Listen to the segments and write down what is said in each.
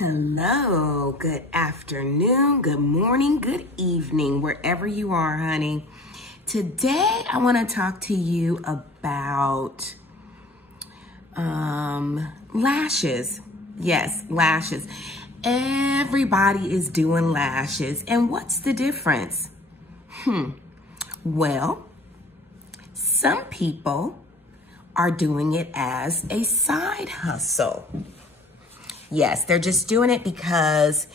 Hello, good afternoon, good morning, good evening, wherever you are, honey. Today, I want to talk to you about lashes. Yes, lashes. Everybody is doing lashes. And what's the difference? Well, some people are doing it as a side hustle. Yes, they're just doing it because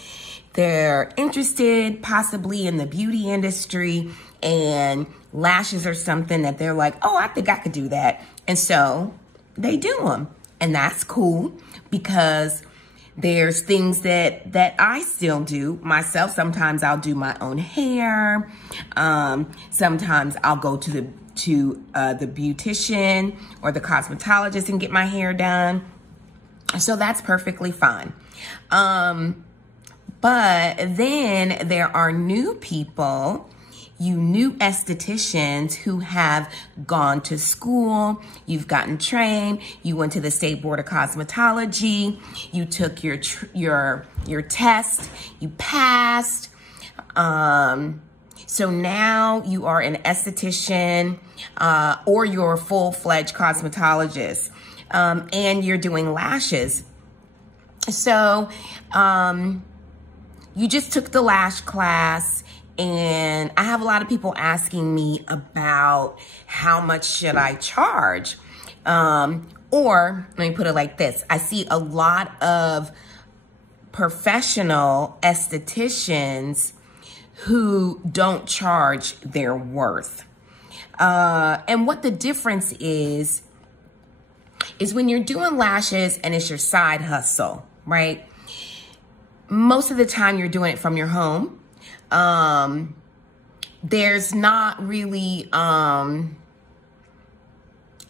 they're interested possibly in the beauty industry, and lashes are something that they're like, oh, I think I could do that. And so they do them. And that's cool because there's things that I still do myself. Sometimes I'll do my own hair. Sometimes I'll go to the beautician or the cosmetologist and get my hair done. So that's perfectly fine. But then there are new people, new estheticians who have gone to school, you've gotten trained, you went to the State Board of Cosmetology, you took your test, you passed. So now you are an esthetician or you're a full-fledged cosmetologist. And you're doing lashes. So you just took the lash class, and I have a lot of people asking me about how much should I charge? Or let me put it like this. I see a lot of professional estheticians who don't charge their worth. And what the difference is when you're doing lashes and it's your side hustle, right? Most of the time you're doing it from your home. There's not really a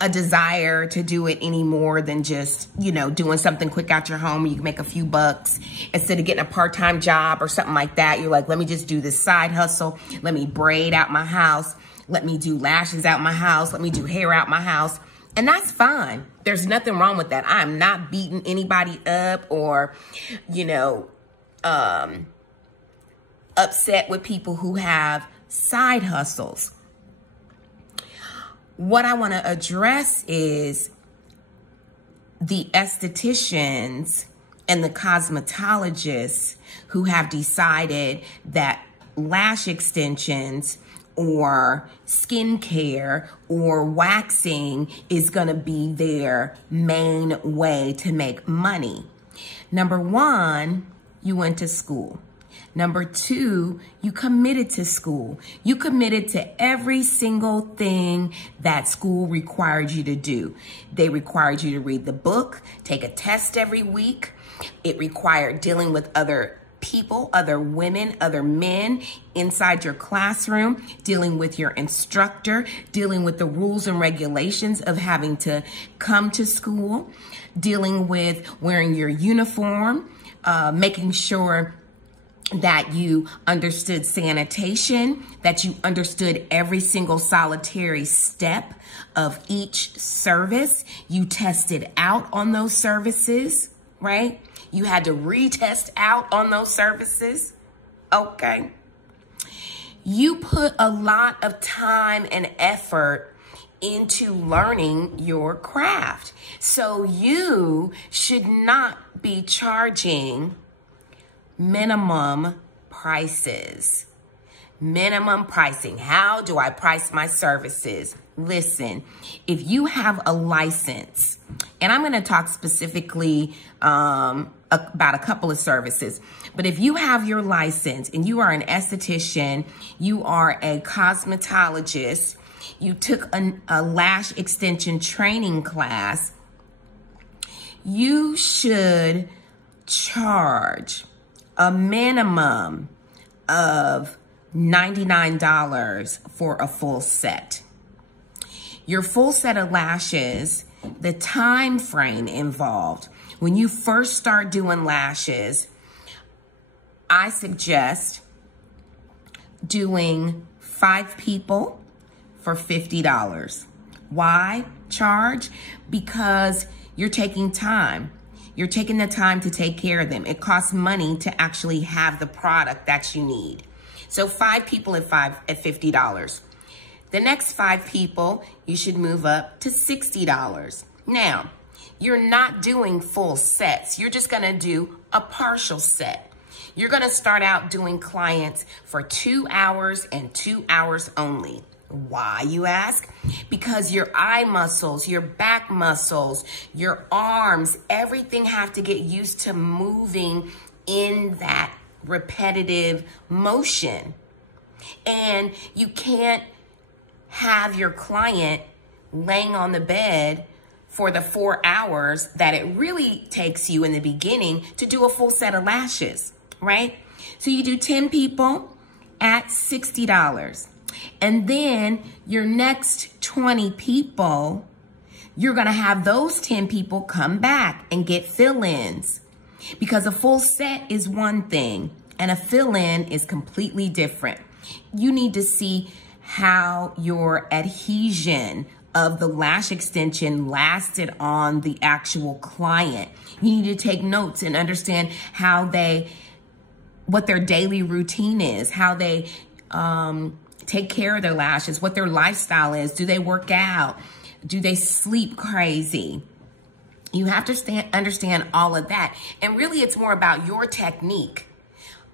desire to do it any more than just, doing something quick out your home where you can make a few bucks. Instead of getting a part-time job or something like that, you're like, let me just do this side hustle. Let me braid out my house. Let me do lashes out my house. Let me do hair out my house. And that's fine. There's nothing wrong with that. I'm not beating anybody up or, upset with people who have side hustles. What I want to address is the estheticians and the cosmetologists who have decided that lash extensions or skincare or waxing is going to be their main way to make money. Number one, you went to school. Number two, you committed to school. You committed to every single thing that school required you to do. They required you to read the book, take a test every week. It required dealing with other people, other women, other men inside your classroom, dealing with your instructor, dealing with the rules and regulations of having to come to school, dealing with wearing your uniform, making sure that you understood sanitation, that you understood every single solitary step of each service. You tested out on those services, right? You had to retest out on those services, okay? You put a lot of time and effort into learning your craft. So you should not be charging minimum prices. Minimum pricing. How do I price my services? Listen, if you have a license, and I'm going to talk specifically about a couple of services, but if you have your license and you are an esthetician, you are a cosmetologist, you took a lash extension training class, you should charge a minimum of $99 for a full set. Your full set of lashes, the time frame involved. When you first start doing lashes, I suggest doing 5 people for $50. Why charge? Because you're taking time. You're taking the time to take care of them. It costs money to actually have the product that you need. So 5 people at $50. The next 5 people, you should move up to $60. Now, you're not doing full sets. You're just gonna do a partial set. You're gonna start out doing clients for 2 hours and 2 hours only. Why, you ask? Because your eye muscles, your back muscles, your arms, everything have to get used to moving in that repetitive motion. And you can't have your client laying on the bed for the 4 hours that it really takes you in the beginning to do a full set of lashes, right? So you do 10 people at $60. And then your next 20 people, you're gonna have those 10 people come back and get fill-ins. Because a full set is one thing and a fill-in is completely different. You need to see how your adhesion of the lash extension lasted on the actual client. You need to take notes and understand what their daily routine is, how they take care of their lashes, what their lifestyle is. Do they work out? Do they sleep crazy? You have to understand all of that. And really it's more about your technique.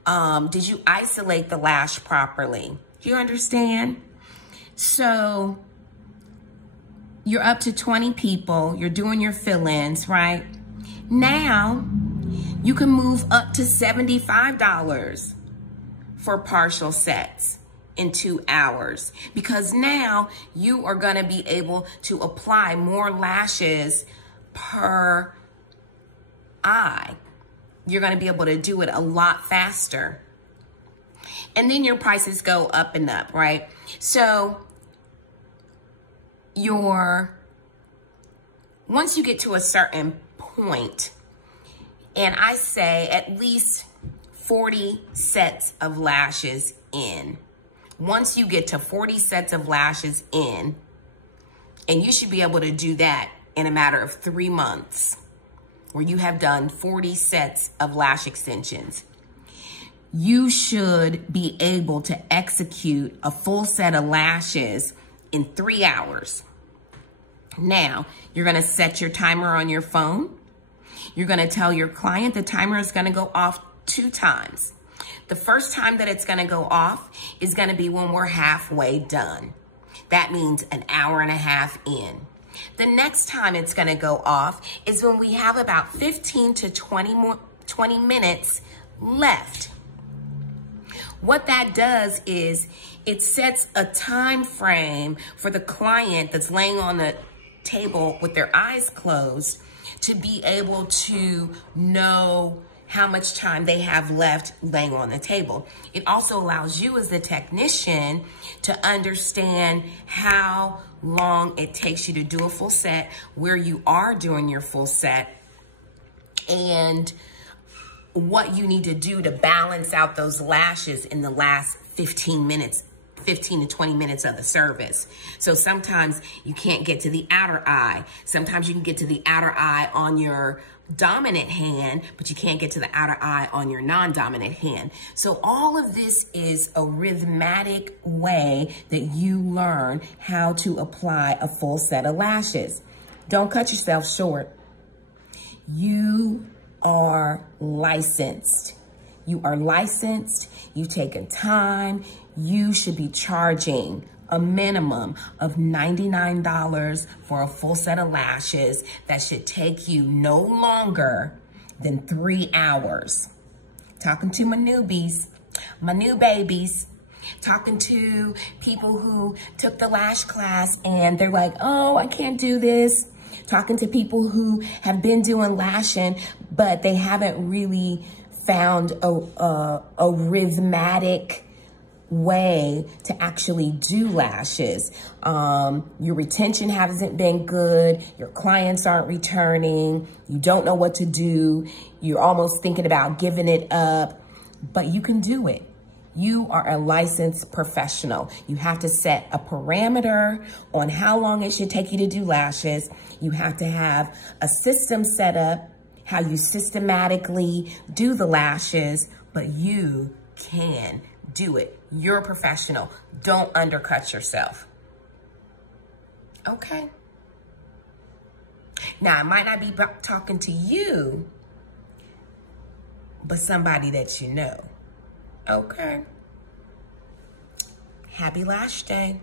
Did you isolate the lash properly? Do you understand? So you're up to 20 people, you're doing your fill-ins, right? Now you can move up to $75 for partial sets in 2 hours, because now you are gonna be able to apply more lashes per eye. You're gonna be able to do it a lot faster. And then your prices go up and up, right? So once you get to a certain point, and I say at least 40 sets of lashes in. Once you get to 40 sets of lashes in, and you should be able to do that in a matter of 3 months, where you have done 40 sets of lash extensions, you should be able to execute a full set of lashes in 3 hours. Now, you're gonna set your timer on your phone. You're gonna tell your client the timer is gonna go off 2 times. The first time that it's gonna go off is gonna be when we're halfway done. That means an hour and a half in. The next time it's gonna go off is when we have about 15 to 20 minutes left. What that does is it sets a time frame for the client that's laying on the table with their eyes closed to be able to know how much time they have left laying on the table. It also allows you as the technician to understand how long it takes you to do a full set, where you are doing your full set, and what you need to do to balance out those lashes in the last 15 to 20 minutes of the service. So sometimes you can't get to the outer eye. Sometimes you can get to the outer eye on your dominant hand, but you can't get to the outer eye on your non-dominant hand. So all of this is a rhythmic way that you learn how to apply a full set of lashes. Don't cut yourself short. You are licensed. You are licensed. You've taken time. You should be charging a minimum of $99 for a full set of lashes that should take you no longer than 3 hours. Talking to my newbies, my new babies, talking to people who took the lash class and they're like, oh, I can't do this. Talking to people who have been doing lashing, but they haven't really found a rhythmic way to actually do lashes. Your retention hasn't been good. Your clients aren't returning. You don't know what to do. You're almost thinking about giving it up, but you can do it. You are a licensed professional. You have to set a parameter on how long it should take you to do lashes. You have to have a system set up, how you systematically do the lashes, but you can do it. You're a professional. Don't undercut yourself. Okay. Now, I might not be talking to you, but somebody that you know. Okay. Happy Lash Day.